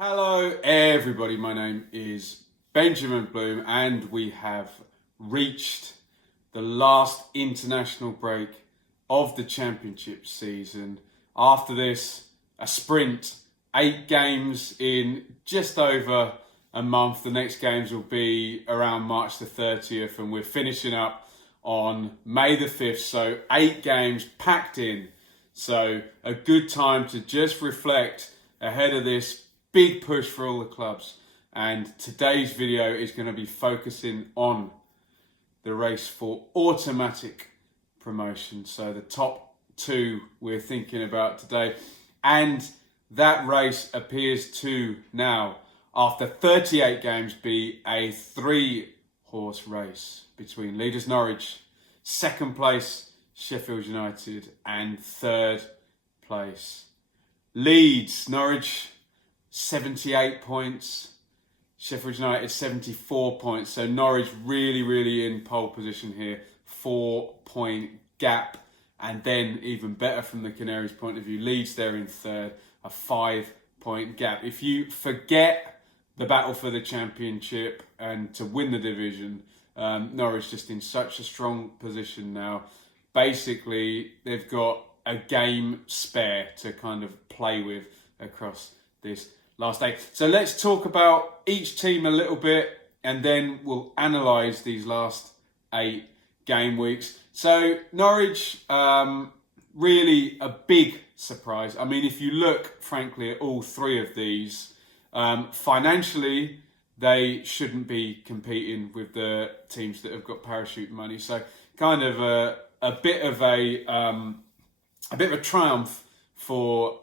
Hello everybody, my name is Benjamin Bloom and we have reached the last international break of the championship season. After this, a sprint, 8 games in just over a month. The next games will be around March the 30th and we're finishing up on May the 5th, so 8 games packed in. So a good time to just reflect ahead of this big push for all the clubs, and today's video is going to be focusing on the race for automatic promotion. So the top 2 we're thinking about today, and that race appears to now, after 38 games, be a 3-horse race between leaders Norwich, second place Sheffield United, and third place Leeds. Norwich 78 points, Sheffield United 74 points. So Norwich really in pole position here, 4-point gap. And then even better from the Canaries' point of view, Leeds there in third, a 5-point gap. If you forget the battle for the championship and to win the division, Norwich just in such a strong position now. Basically, they've got a game spare to kind of play with across this last 8. So let's talk about each team a little bit and then we'll analyse these last 8 game weeks. So Norwich, really a big surprise. I mean, if you look frankly at all 3 of these, financially they shouldn't be competing with the teams that have got parachute money. So kind of a bit of a triumph for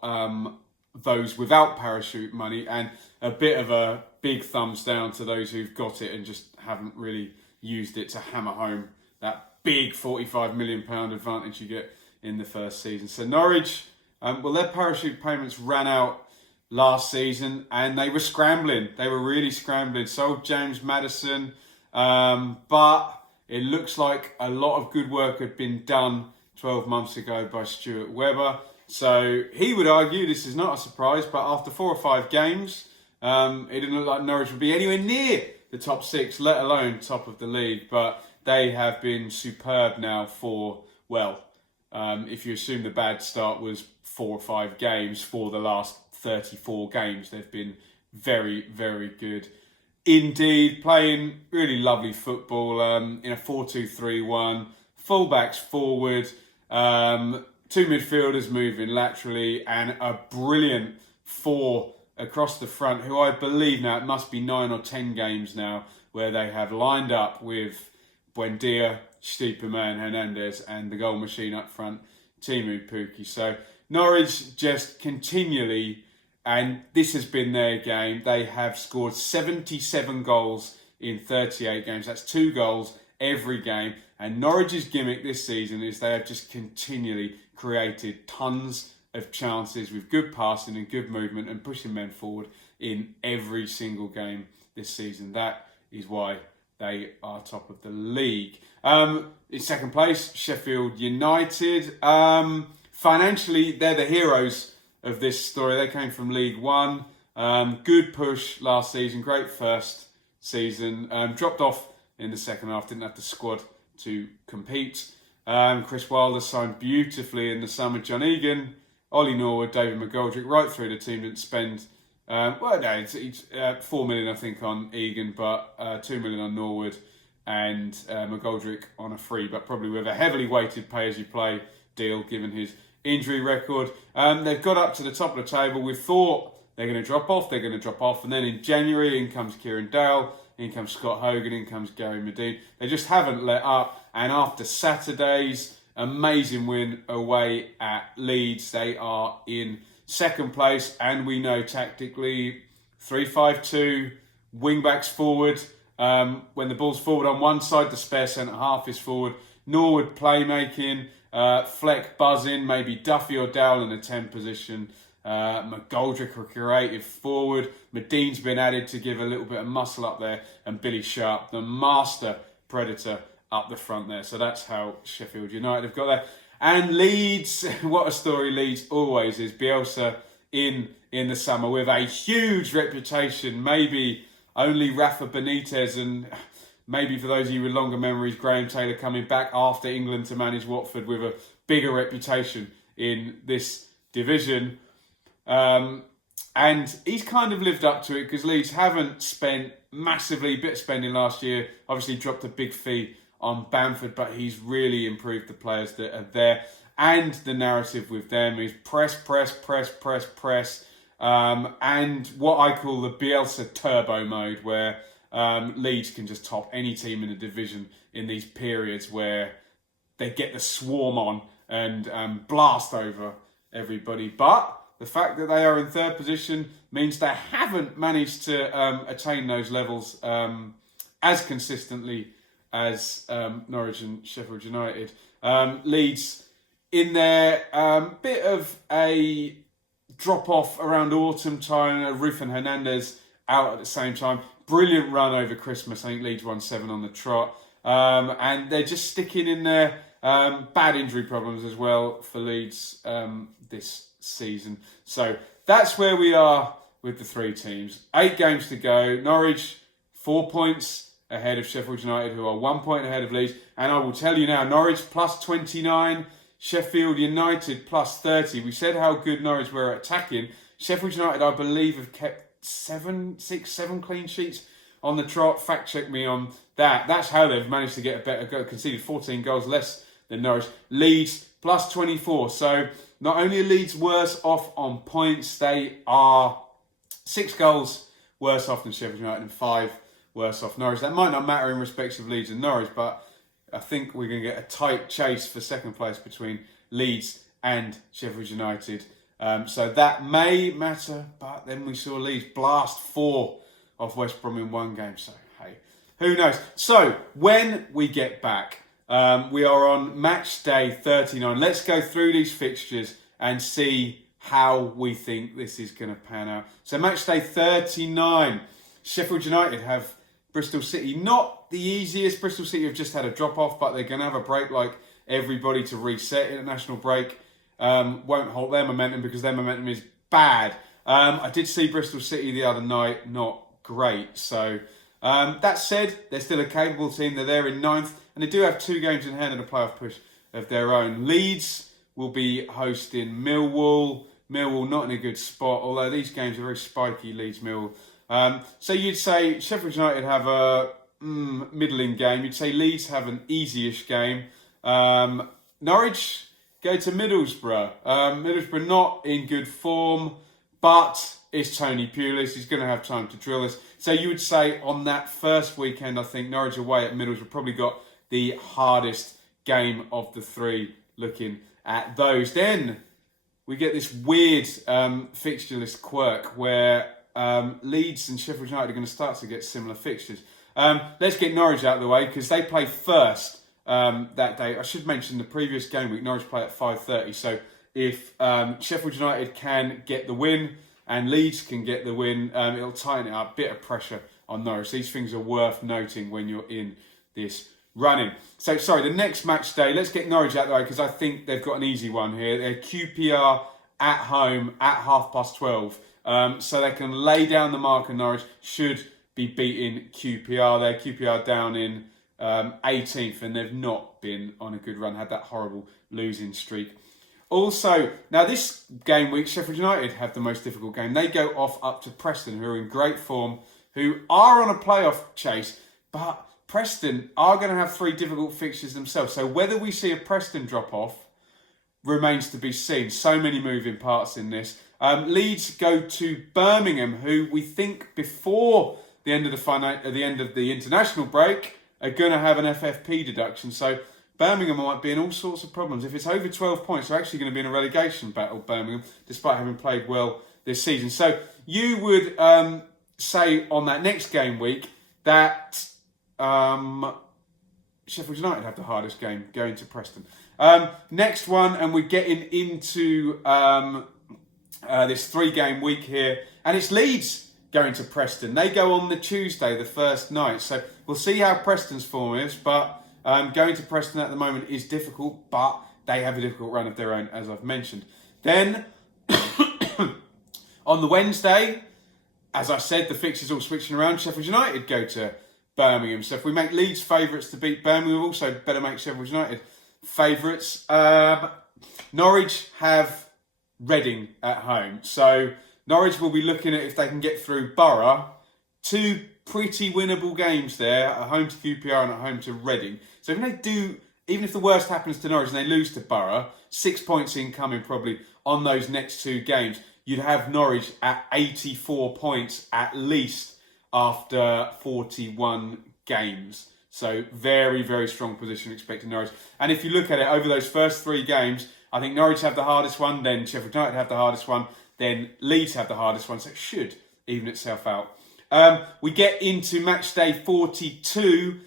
those without parachute money, and a bit of a big thumbs down to those who've got it and just haven't really used it to hammer home that big £45 million advantage you get in the first season. So Norwich, well, their parachute payments ran out last season and they were scrambling. They were really scrambling. Sold James Maddison, but it looks like a lot of good work had been done 12 months ago by Stuart Webber. So he would argue this is not a surprise, but after 4 or 5 games, it didn't look like Norwich would be anywhere near the top 6, let alone top of the league. But they have been superb now for, well, if you assume the bad start was 4 or 5 games, for the last 34 games, they've been very good indeed, playing really lovely football in a 4-2-3-1, fullbacks forward, 2 midfielders moving laterally, and a brilliant 4 across the front, who I believe now, it must be 9 or 10 games now, where they have lined up with Buendia, Stiepermann, Hernandez, and the goal machine up front, Timu Pukki. So Norwich just continually, and this has been their game, they have scored 77 goals in 38 games. That's 2 goals every game. And Norwich's gimmick this season is they have just continually created tons of chances with good passing and good movement and pushing men forward in every single game this season. That is why they are top of the league. In second place, Sheffield United. Financially, they're the heroes of this story. They came from League One. Good push last season, great first season. Dropped off in the second half, didn't have the squad to compete. Chris Wilder signed beautifully in the summer. John Egan, Ollie Norwood, David McGoldrick, right through the team. Didn't spend, it's 4 million I think on Egan, but 2 million on Norwood, and McGoldrick on a free, but probably with a heavily weighted pay-as-you-play deal given his injury record. They've got up to the top of the table. We thought they're going to drop off, and then in January in comes Kieran Dale, in comes Scott Hogan, in comes Gary Medine. They just haven't let up. And after Saturday's amazing win away at Leeds, they are in second place. And we know tactically, 3-5-2, wing-backs forward. When the ball's forward on one side, the spare centre-half is forward. Norwood playmaking, Fleck buzzing, maybe Duffy or Dowell in a 10 position. McGoldrick a creative forward. Medine's been added to give a little bit of muscle up there, and Billy Sharp, the master predator, up the front there. So that's how Sheffield United have got there. And Leeds, what a story Leeds always is. Bielsa in in the summer with a huge reputation. Maybe only Rafa Benitez and maybe for those of you with longer memories, Graham Taylor coming back after England to manage Watford with a bigger reputation in this division. And he's kind of lived up to it because Leeds haven't spent massively, bit of spending last year. Obviously dropped a big fee on Bamford, but he's really improved the players that are there. And the narrative with them is press. And what I call the Bielsa turbo mode, where Leeds can just top any team in the division in these periods where they get the swarm on and blast over everybody. But the fact that they are in third position means they haven't managed to attain those levels as consistently as Norwich and Sheffield United. Leeds in their bit of a drop-off around autumn time, Rufin Hernandez out at the same time. Brilliant run over Christmas. I think Leeds won 7 on the trot. And they're just sticking in there. Bad injury problems as well for Leeds this season. So that's where we are with the 3 teams. 8 games to go. Norwich, 4 points ahead of Sheffield United, who are 1 point ahead of Leeds. And I will tell you now, Norwich plus 29, Sheffield United plus 30. We said how good Norwich were at attacking. Sheffield United, I believe, have kept 7 clean sheets on the trot. Fact check me on that. That's how they've managed to get a better goal. Conceded 14 goals less than Norwich. Leeds plus 24. So not only are Leeds worse off on points, they are 6 goals worse off than Sheffield United and 5 worse off Norwich. That might not matter in respects of Leeds and Norwich, but I think we're going to get a tight chase for second place between Leeds and Sheffield United. So that may matter, but then we saw Leeds blast 4 off West Brom in 1 game. So, hey, who knows? So, when we get back, we are on match day 39. Let's go through these fixtures and see how we think this is going to pan out. So, match day 39, Sheffield United have Bristol City. Not the easiest. Bristol City have just had a drop-off, but they're going to have a break like everybody to reset. International break won't halt their momentum because their momentum is bad. I did see Bristol City the other night. Not great. So that said, they're still a capable team. They're there in 9th, and they do have 2 games in hand and a playoff push of their own. Leeds will be hosting Millwall. Millwall not in a good spot, although these games are very spiky, Leeds-Millwall. So you'd say Sheffield United have a middling game. You'd say Leeds have an easy-ish game. Norwich go to Middlesbrough. Middlesbrough not in good form, but it's Tony Pulis. He's going to have time to drill us. So you would say on that first weekend, I think Norwich away at Middlesbrough probably got the hardest game of the 3 looking at those. Then we get this weird fixture list quirk where Leeds and Sheffield United are going to start to get similar fixtures. Let's get Norwich out of the way because they play first that day. I should mention the previous game week, Norwich play at 5:30. So if Sheffield United can get the win and Leeds can get the win, it'll tighten it up. Bit of pressure on Norwich. These things are worth noting when you're in this running. So, sorry, the next match day, let's get Norwich out of the way because I think they've got an easy one here. They're QPR at home at 12:30. So they can lay down the mark and Norwich should be beating QPR. They're QPR down in 18th and they've not been on a good run, had that horrible losing streak. Also, now this game week, Sheffield United have the most difficult game. They go off up to Preston, who are in great form, who are on a playoff chase, but Preston are going to have 3 difficult fixtures themselves. So whether we see a Preston drop-off remains to be seen. So many moving parts in this. Leeds go to Birmingham, who we think before the end of the international break are going to have an FFP deduction. So Birmingham might be in all sorts of problems. If it's over 12 points, they're actually going to be in a relegation battle, Birmingham, despite having played well this season. So you would say on that next game week that Sheffield United have the hardest game going to Preston. Next one, and we're getting into this 3-game week here, and it's Leeds going to Preston. They go on the Tuesday, the first night. So we'll see how Preston's form is, but going to Preston at the moment is difficult, but they have a difficult run of their own, as I've mentioned. Then On the Wednesday, as I said, the fixtures all switching around. Sheffield United go to Birmingham. So if we make Leeds favourites to beat Birmingham, we also better make Sheffield United favourites. Norwich have Reading at home. So Norwich will be looking at if they can get through Borough. Two pretty winnable games there, at home to QPR and at home to Reading. So even if the worst happens to Norwich and they lose to Borough, 6 points incoming probably on those next two games, you'd have Norwich at 84 points at least after 41 games. So very, very strong position expecting Norwich. And if you look at it over those first three games, I think Norwich have the hardest one, then Sheffield United have the hardest one, then Leeds have the hardest one, so it should even itself out. We get into match day 42.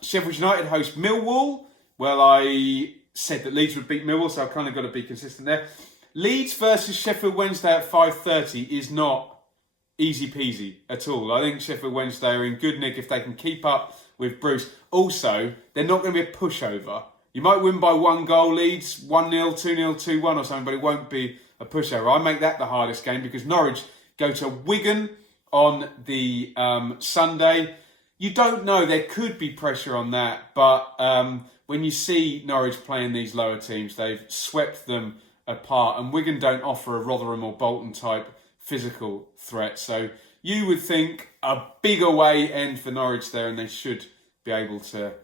Sheffield United host Millwall. Well, I said that Leeds would beat Millwall, so I've kind of got to be consistent there. Leeds versus Sheffield Wednesday at 5:30 is not easy peasy at all. I think Sheffield Wednesday are in good nick if they can keep up with Bruce. Also, they're not going to be a pushover. You might win by 1 goal, Leeds 1-0, 2-0, 2-1 or something, but it won't be a pushover. I make that the hardest game because Norwich go to Wigan on the Sunday. You don't know, there could be pressure on that, but when you see Norwich playing these lower teams, they've swept them apart, and Wigan don't offer a Rotherham or Bolton type physical threat. So you would think a big away end for Norwich there, and they should be able to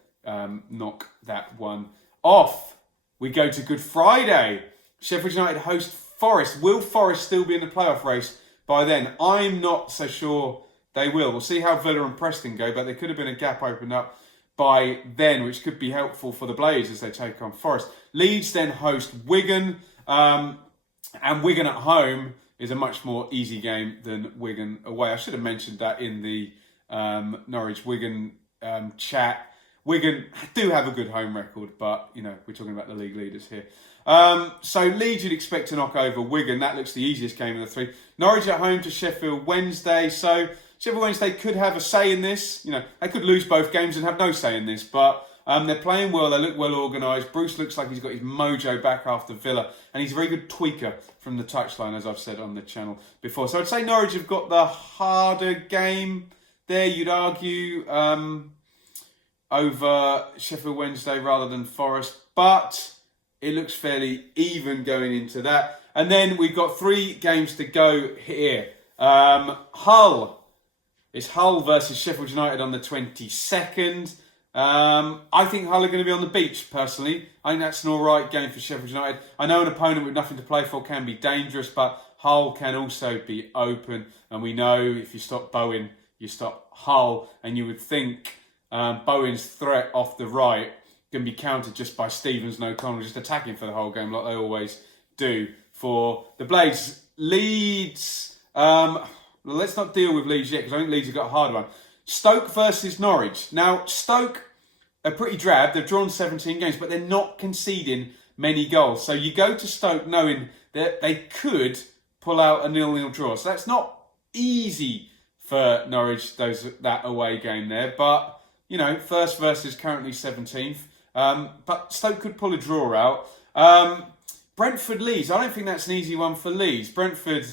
knock that one off. We go to Good Friday. Sheffield United host Forest. Will Forest still be in the playoff race by then? I'm not so sure they will. We'll see how Villa and Preston go, but there could have been a gap opened up by then, which could be helpful for the Blades as they take on Forest. Leeds then host Wigan, and Wigan at home is a much more easy game than Wigan away. I should have mentioned that in the Norwich-Wigan chat. Wigan do have a good home record, but, you know, we're talking about the league leaders here. So Leeds you'd expect to knock over Wigan. That looks the easiest game of the three. Norwich at home to Sheffield Wednesday. So Sheffield Wednesday could have a say in this. You know, they could lose both games and have no say in this, but they're playing well. They look well organised. Bruce looks like he's got his mojo back after Villa, and he's a very good tweaker from the touchline, as I've said on the channel before. So I'd say Norwich have got the harder game there, you'd argue, over Sheffield Wednesday rather than Forest, but it looks fairly even going into that. And then we've got 3 games to go here. Hull. It's Hull versus Sheffield United on the 22nd. I think Hull are going to be on the beach, personally. I think that's an alright game for Sheffield United. I know an opponent with nothing to play for can be dangerous, but Hull can also be open. And we know if you stop Bowen, you stop Hull. And you would think Bowen's threat off the right can be countered just by Stevens and O'Connell just attacking for the whole game like they always do for the Blades. Leeds, let's not deal with Leeds yet because I think Leeds have got a hard one. Stoke versus Norwich. Now, Stoke are pretty drab. They've drawn 17 games, but they're not conceding many goals. So you go to Stoke knowing that they could pull out a 0-0 draw. So that's not easy for Norwich, that away game there. But, you know, first versus currently 17th. But Stoke could pull a draw out. Brentford Leeds. I don't think that's an easy one for Leeds. Brentford,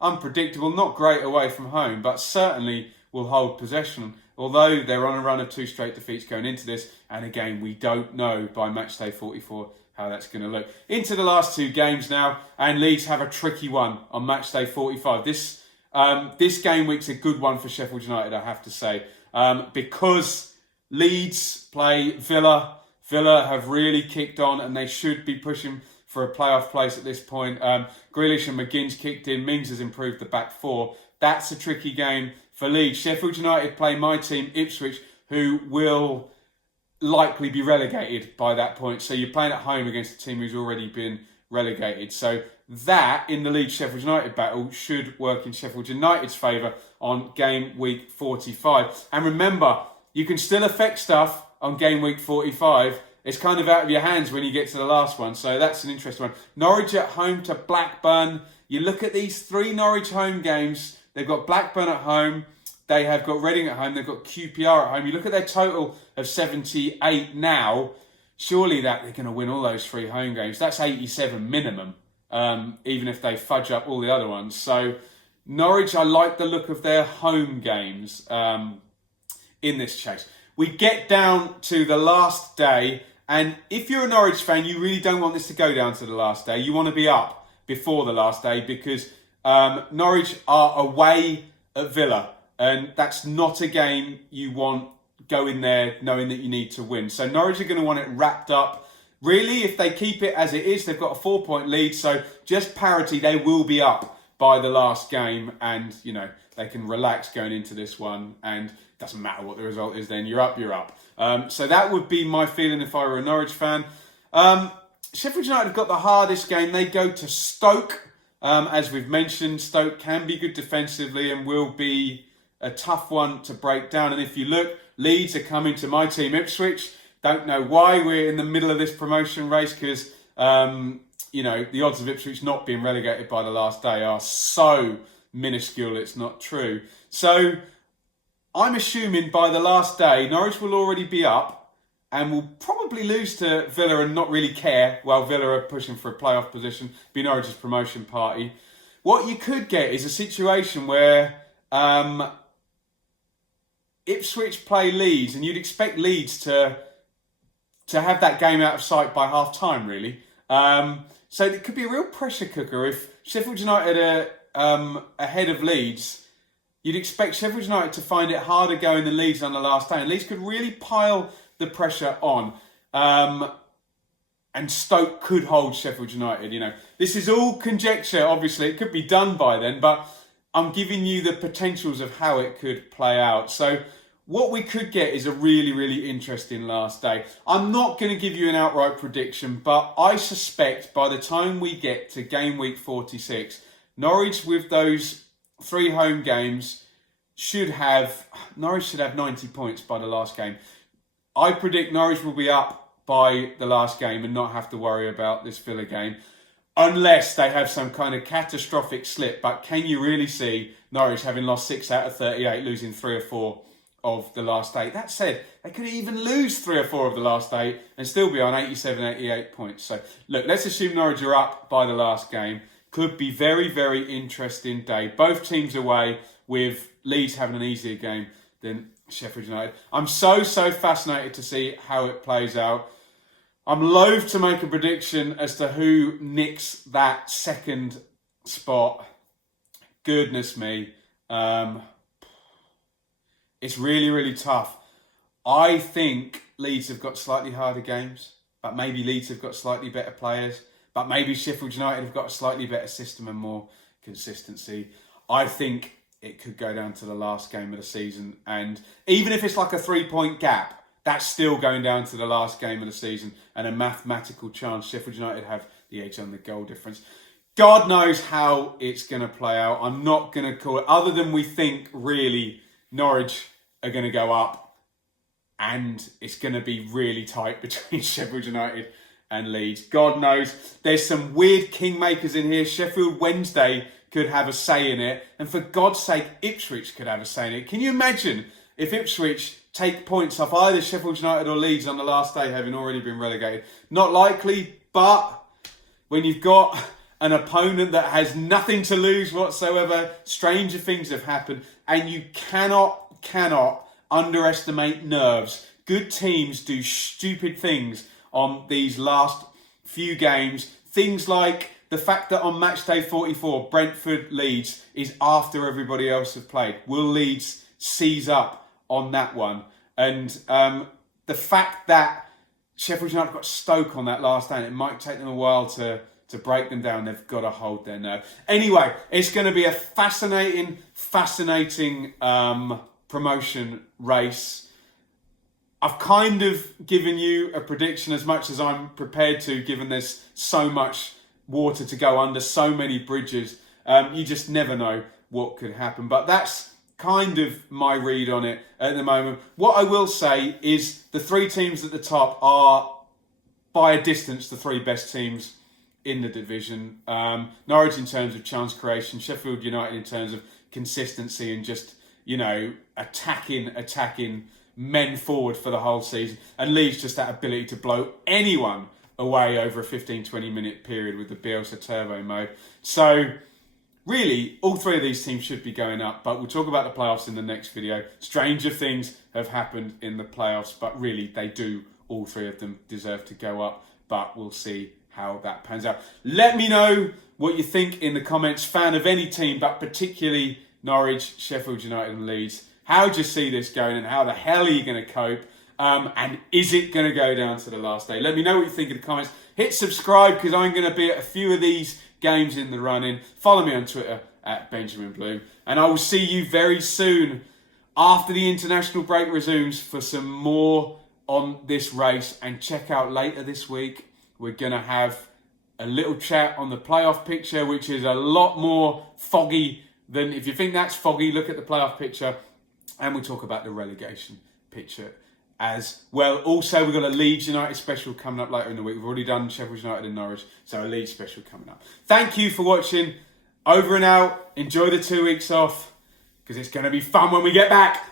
unpredictable, not great away from home, but certainly will hold possession. Although they're on a run of 2 straight defeats going into this, and again, we don't know by match day 44 how that's going to look. Into the last 2 games now, and Leeds have a tricky one on match day 45. This game week's a good one for Sheffield United, I have to say, because Leeds play Villa. Villa have really kicked on, and they should be pushing for a playoff place at this point. Grealish and McGinn's kicked in. Mings has improved the back 4. That's a tricky game for Leeds. Sheffield United play my team, Ipswich, who will likely be relegated by that point. So you're playing at home against a team who's already been relegated. So that, in the Leeds-Sheffield United battle, should work in Sheffield United's favour on game week 45. And remember, you can still affect stuff on game week 45. It's kind of out of your hands when you get to the last one. So that's an interesting one. Norwich at home to Blackburn. You look at these 3 Norwich home games. They've got Blackburn at home. They have got Reading at home. They've got QPR at home. You look at their total of 78 now. Surely that they're going to win all those 3 home games. That's 87 minimum. even if they fudge up all the other ones. So Norwich, I like the look of their home games in this chase. We get down to the last day, and if you're a Norwich fan, you really don't want this to go down to the last day. You want to be up before the last day, because Norwich are away at Villa, and that's not a game you want going there knowing that you need to win. So Norwich are going to want it wrapped up. Really, if they keep it as it is, they've got a 4-point lead, so just parity, they will be up by the last game, and they can relax going into this one, and it doesn't matter what the result is then. You're up. So that would be my feeling if I were a Norwich fan. Sheffield United have got the hardest game. They go to Stoke. As we've mentioned, Stoke can be good defensively and will be a tough one to break down. And if you look, Leeds are coming to my team, Ipswich. Don't know why we're in the middle of this promotion race, because the odds of Ipswich not being relegated by the last day are so minuscule, it's not true. So I'm assuming by the last day, Norwich will already be up and will probably lose to Villa and not really care while Villa are pushing for a playoff position, be Norwich's promotion party. What you could get is a situation where Ipswich play Leeds, and you'd expect Leeds to have that game out of sight by half time, really. So it could be a real pressure cooker. If Sheffield United are ahead of Leeds, you'd expect Sheffield United to find it harder going than Leeds on the last day. And Leeds could really pile the pressure on. And Stoke could hold Sheffield United. This is all conjecture, obviously. It could be done by then, but I'm giving you the potentials of how it could play out. So what we could get is a really, really interesting last day. I'm not going to give you an outright prediction, but I suspect by the time we get to game week 46, Norwich, with those 3 home games, Norwich should have 90 points by the last game. I predict Norwich will be up by the last game and not have to worry about this Villa game, unless they have some kind of catastrophic slip. But can you really see Norwich having lost 6 out of 38, losing 3 or 4 of the last 8? That said, they could even lose 3 or 4 of the last 8 and still be on 87, 88 points. So look, let's assume Norwich are up by the last game. Could be very, very interesting day. Both teams away, with Leeds having an easier game than Sheffield United. I'm so fascinated to see how it plays out. I'm loath to make a prediction as to who nicks that second spot. Goodness me. It's really, really tough. I think Leeds have got slightly harder games, but maybe Leeds have got slightly better players, but maybe Sheffield United have got a slightly better system and more consistency. I think it could go down to the last game of the season, and even if it's like a 3-point gap, that's still going down to the last game of the season, and a mathematical chance Sheffield United have the edge on the goal difference. God knows how it's going to play out. I'm not going to call it, other than we think really Norwich are going to go up, and it's going to be really tight between Sheffield United and Leeds. God knows. There's some weird kingmakers in here. Sheffield Wednesday could have a say in it, and for God's sake, Ipswich could have a say in it. Can you imagine if Ipswich take points off either Sheffield United or Leeds on the last day, having already been relegated? Not likely, but when you've got an opponent that has nothing to lose whatsoever, stranger things have happened, and you cannot underestimate nerves. Good teams do stupid things on these last few games. Things like the fact that on match day 44, Brentford-Leeds is after everybody else have played. Will Leeds seize up on that one? And the fact that Sheffield United got Stoke on that last day, and it might take them a while to break them down. They've got to hold their nerve. Anyway, it's going to be a fascinating promotion race. I've kind of given you a prediction as much as I'm prepared to, given there's so much water to go under, so many bridges. You just never know what could happen. But that's kind of my read on it at the moment. What I will say is the 3 teams at the top are, by a distance, the 3 best teams in the division. Norwich in terms of chance creation, Sheffield United in terms of consistency and just, attacking men forward for the whole season, and Leeds just that ability to blow anyone away over a 15-20 minute period with the Bielsa Turbo mode. So really, all three of these teams should be going up, but we'll talk about the playoffs in the next video. Stranger things have happened in the playoffs, but really, all three of them deserve to go up, but we'll see how that pans out. Let me know what you think in the comments. Fan of any team, but particularly Norwich, Sheffield United and Leeds. How do you see this going, and how the hell are you going to cope? And is it going to go down to the last day? Let me know what you think in the comments. Hit subscribe, because I'm going to be at a few of these games in the run-in. Follow me on Twitter at Benjamin Bloom. And I will see you very soon after the international break resumes for some more on this race. And check out later this week, we're going to have a little chat on the playoff picture, which is a lot more foggy than, if you think that's foggy, look at the playoff picture. And we'll talk about the relegation picture as well. Also, we've got a Leeds United special coming up later in the week. We've already done Sheffield United and Norwich, so a Leeds special coming up. Thank you for watching. Over and out. Enjoy the 2 weeks off, because it's going to be fun when we get back.